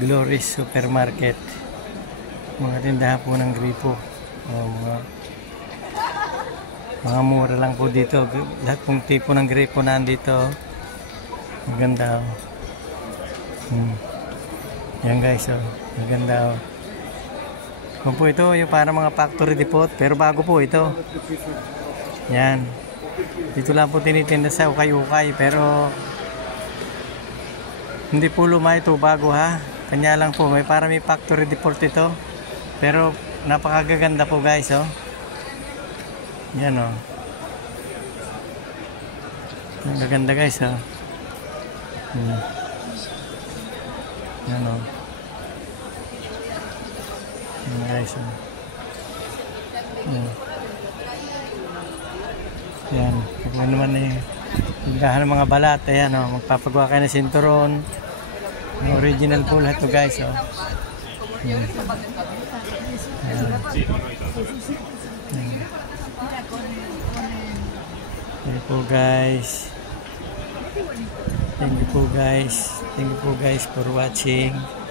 Glory's Supermarket. Mga tindahan po ng gripo. Mga mura lang po dito. Lahat pong tipo ng gripo nandito. Maganda. Yan guys, maganda. Kung po ito, yung para mga factory depot, pero bago po ito. Yan. Dito lang po tinitinda sa ukay-ukay, pero hindi po luma ito, bago ha. Kanya lang po, para may factory depot ito. Pero napakagaganda po guys, Yan Ang gaganda guys, Yan Yan guys, Yan. Kung naman tindahan ng mga balat, ayan magpapagawa kayo ng sinturon. Original po lahat to guys, Yan. Thank you po guys. Thank you po guys for watching.